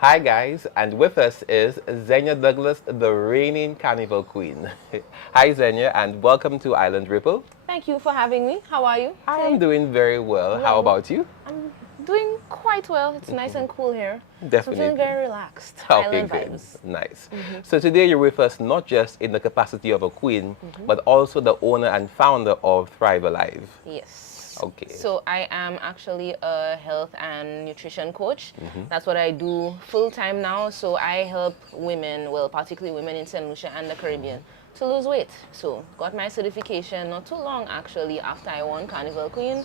Hi guys, and with us is Xenia Douglas, the reigning Carnival Queen. Hi Xenia, and welcome to Island Ripple. Thank you for having me. How are you I am today? doing very well. How Well, about you? I'm doing quite well. It's nice and cool here. So I'm feeling Definitely. very relaxed. Okay, Island good. vibes. Nice. So today you're with us not just in the capacity of a queen, but also the owner and founder of Thrive Alive. Yes. Okay. So I am actually a health and nutrition coach. That's what I do full time now. So I help women, well, particularly women in St. Lucia and the Caribbean, to lose weight. So got my certification not too long actually after I won Carnival Queen.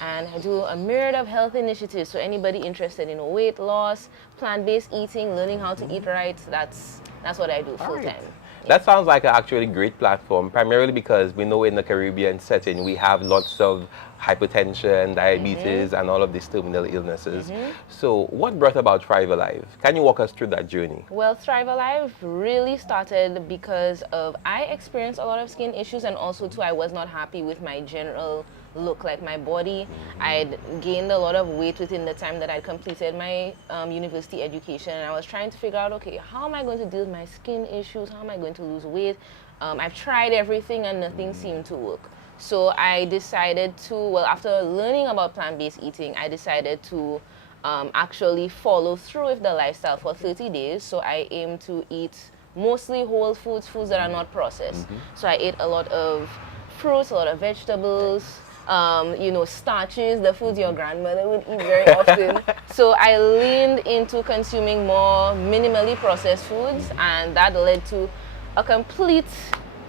And I do a myriad of health initiatives. So anybody interested in weight loss, plant-based eating, learning how to eat right, that's what I do All full right. time. That sounds like an actually great platform, primarily because we know in the Caribbean setting we have lots of hypertension, diabetes, and all of these terminal illnesses. So, what brought about Thrive Alive? Can you walk us through that journey? Well, Thrive Alive really started because of I experienced a lot of skin issues, and also too I was not happy with my general look, like my body. I'd gained a lot of weight within the time that I'd completed my university education, and I was trying to figure out, okay, how am I going to deal with my skin issues? How am I going to lose weight? I've tried everything and nothing seemed to work. So I decided to, well, after learning about plant-based eating, I decided to actually follow through with the lifestyle for 30 days. So I aim to eat mostly whole foods, foods that are not processed. So I ate a lot of fruits, a lot of vegetables, starches, the foods your grandmother would eat very often. So I leaned into consuming more minimally processed foods, and that led to a complete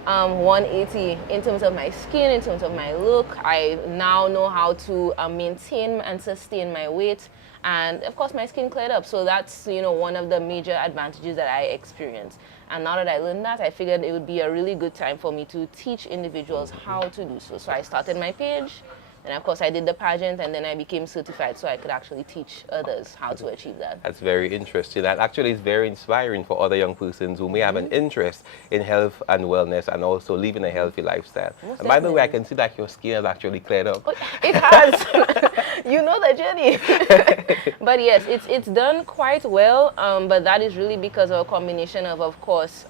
180 in terms of my skin, in terms of my look. I now know how to maintain and sustain my weight, and of course my skin cleared up. So that's one of the major advantages that I experienced. And now that I learned that, I figured it would be a really good time for me to teach individuals how to do so. So I started my page, and of course I did the pageant, and then I became certified so I could actually teach others how to achieve that. That's very interesting. That actually is very inspiring for other young persons who may have an interest in health and wellness and also living a healthy lifestyle. Most And by the way, I definitely. can see that your skin has actually cleared up. Oh, it has. You know the journey. But yes, it's done quite well. But that is really because of a combination of course,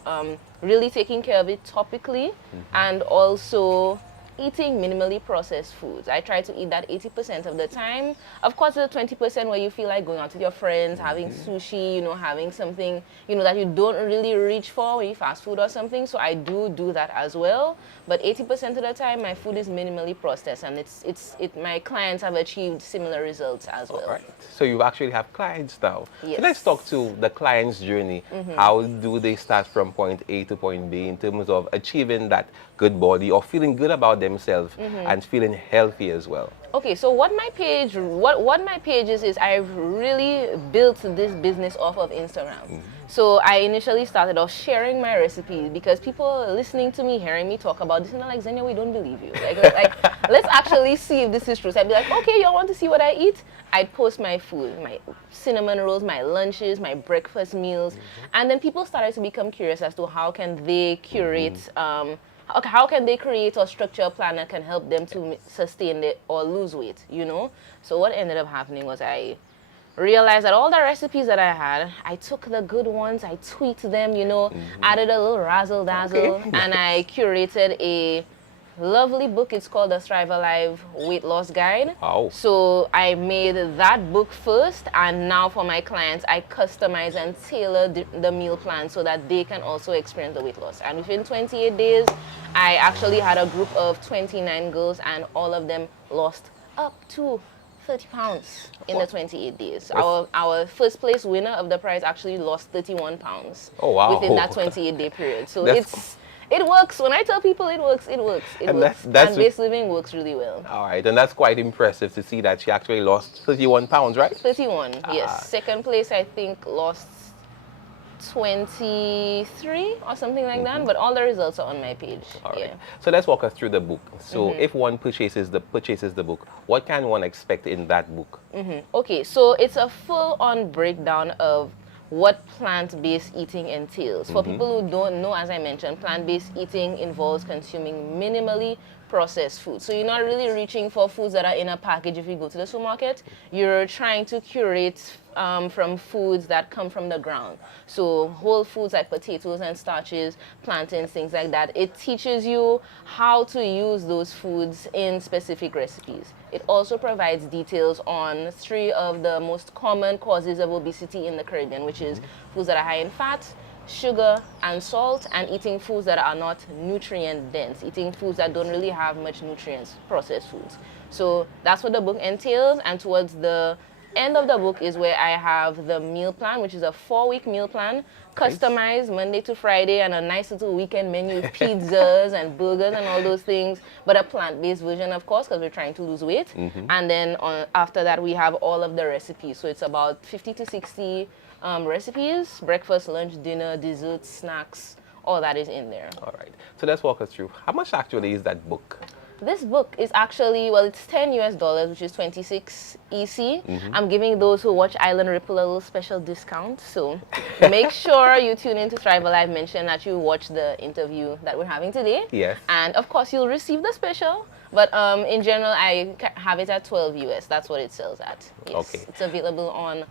really taking care of it topically, and also eating minimally processed foods. I try to eat that 80% of the time. Of course, the 20% where you feel like going out with your friends, having sushi, having something, that you don't really reach for when you fast food or something. So I do that as well. But 80% of the time, my food is minimally processed, and my clients have achieved similar results as All well. right. So you actually have clients now. So let's Yes. talk to the client's journey. How do they start from point A to point B in terms of achieving that good body or feeling good about themselves and feeling healthy as well? Okay, so what my page is I've really built this business off of Instagram. So I initially started off sharing my recipes because people listening to me, hearing me talk about this, and they're like, Xenia, we don't believe you. Like let's actually see if this is true. So I'd be like, okay, y'all want to see what I eat? I'd post my food, my cinnamon rolls, my lunches, my breakfast meals, and then people started to become curious as to how can they curate how can they create or structure a plan that can help them to sustain it or lose weight. So what ended up happening was I realized that all the recipes that I had, I took the good ones, I tweaked them, added a little razzle dazzle, Okay, and nice. I curated a lovely book. It's called the Thrive Alive Weight Loss Guide. Wow. So I made that book first, and now for my clients, I customize and tailor the meal plan so that they can also experience the weight loss. And within 28 days, I actually had a group of 29 girls, and all of them lost up to 30 pounds in the 28 days. Our first place winner of the prize actually lost 31 pounds Oh, wow. within that 28-day period. So That's it works. When I tell people it works, it works. It And works. that's Plant-based living works really well. all right, and that's quite impressive to see that she actually lost 31 pounds, right? 31, Ah, yes. Second place, I think, lost 23 or something like that. But all the results are on my page. all right. Yeah. So let's walk us through the book. So if one purchases the book, what can one expect in that book? Okay, so it's a full-on breakdown of what plant-based eating entails. For people who don't know, as I mentioned, plant-based eating involves consuming minimally processed food. So you're not really reaching for foods that are in a package if you go to the supermarket. You're trying to curate from foods that come from the ground. So whole foods like potatoes and starches, plantains, things like that. It teaches you how to use those foods in specific recipes. It also provides details on 3 of the most common causes of obesity in the Caribbean, which is foods that are high in fat, sugar and salt, and eating foods that are not nutrient dense, eating foods that don't really have much nutrients, processed foods. So that's what the book entails, and towards the end of the book is where I have the meal plan, which is a 4-week meal plan, customized Monday to Friday, and a nice little weekend menu with pizzas and burgers and all those things, but a plant-based version, of course, because we're trying to lose weight. And then after that, we have all of the recipes. So it's about 50 to 60 recipes, breakfast, lunch, dinner, desserts, snacks, all that is in there. All right. So let's walk us through. How much actually is that book? This book is actually, well, it's $10 US, which is 26 EC. I'm giving those who watch Island Ripple a little special discount. So make sure you tune into Thrive Alive, mention that you watch the interview that we're having today. Yes. And of course, you'll receive the special. But in general, I have it at 12 US. That's what it sells at. Yes. Okay. It's available online.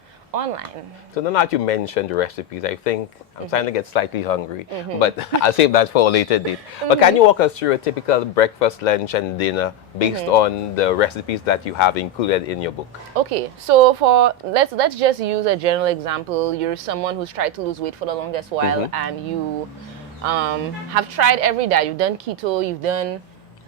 So now that you mentioned the recipes, I think I'm starting to get slightly hungry, but I'll save that for a later date. But can you walk us through a typical breakfast, lunch, and dinner based on the recipes that you have included in your book? Okay, so for let's just use a general example. You're someone who's tried to lose weight for the longest while, and you have tried every diet. You've done keto, you've done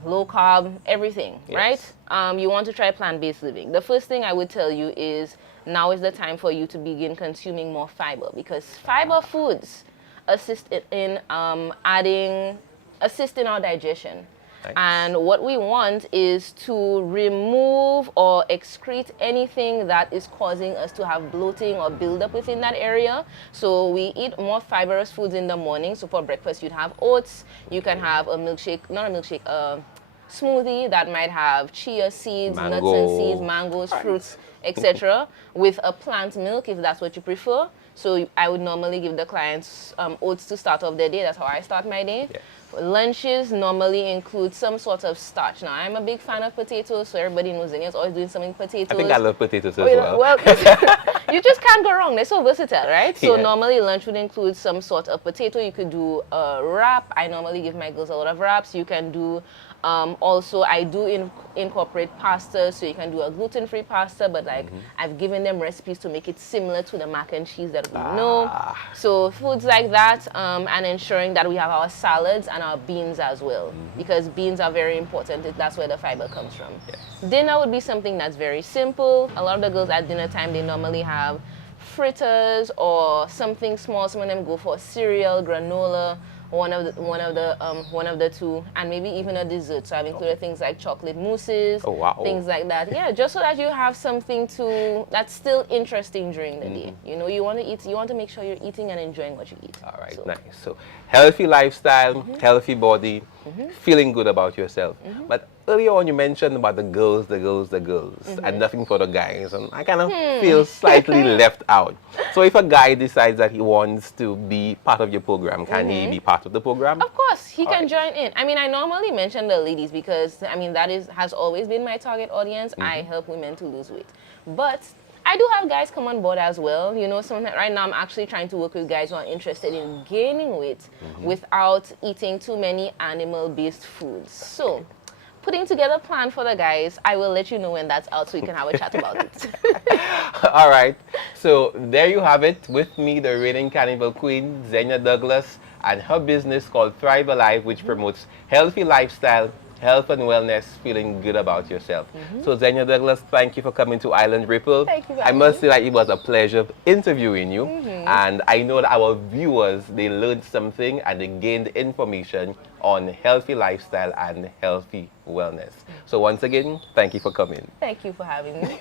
low carb, everything, Yes. right? You want to try plant-based living. The first thing I would tell you is now is the time for you to begin consuming more fiber, because fiber foods assist in assist in our digestion. Nice. And what we want is to remove or excrete anything that is causing us to have bloating or buildup within that area. So we eat more fibrous foods in the morning. So for breakfast, you'd have oats. You can have a milkshake, not a milkshake, a smoothie that might have chia seeds, nuts and seeds, mangoes, fruits, etc. with a plant milk if that's what you prefer. So I would normally give the clients oats to start off their day. That's how I start my day. Yes. Lunches normally include some sort of starch. Now, I'm a big fan of potatoes, so everybody knows Xenia's always doing something potatoes. I think I love potatoes as well. Well, you just can't go wrong. They're so versatile, right? So Yeah. normally lunch would include some sort of potato. You could do a wrap. I normally give my girls a lot of wraps. You can do also, I do incorporate pasta, so you can do a gluten-free pasta, but like I've given them recipes to make it similar to the mac and cheese that we know. So foods like that, and ensuring that we have our salads and our beans as well, because beans are very important. That's where the fiber comes from. Yes. Dinner would be something that's very simple. A lot of the girls at dinner time, they normally have fritters or something small. Some of them go for cereal, granola, one of the two, and maybe even a dessert. So I've included things like chocolate mousses, things like that. Yeah, just so that you have something that's still interesting during the day. You know, you want to eat, you want to make sure you're eating and enjoying what you eat. All right, nice. So healthy lifestyle, healthy body, feeling good about yourself. But earlier on you mentioned about the girls, and nothing for the guys, and I kind of feel slightly left out. So if a guy decides that he wants to be part of your program, can he be part of the program? Of course, he can join in. I mean, I normally mention the ladies because, I mean, that has always been my target audience. I help women to lose weight. But I do have guys come on board as well. You know, right now I'm actually trying to work with guys who are interested in gaining weight without eating too many animal-based foods. So, putting together a plan for the guys, I will let you know when that's out so we can have a chat about it. All right. So there you have it. With me, the reigning Carnival queen, Xenia Douglas, and her business called Thrive Alive, which promotes healthy lifestyle, health and wellness, feeling good about yourself. So Xenia Douglas, thank you for coming to Island Ripple. Thank you. I must say that it was a pleasure interviewing you. And I know that our viewers, they learned something and they gained information on healthy lifestyle and healthy wellness. So once again, thank you for coming. Thank you for having me.